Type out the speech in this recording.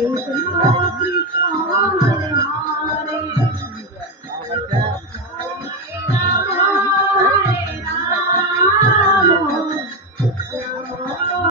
有什么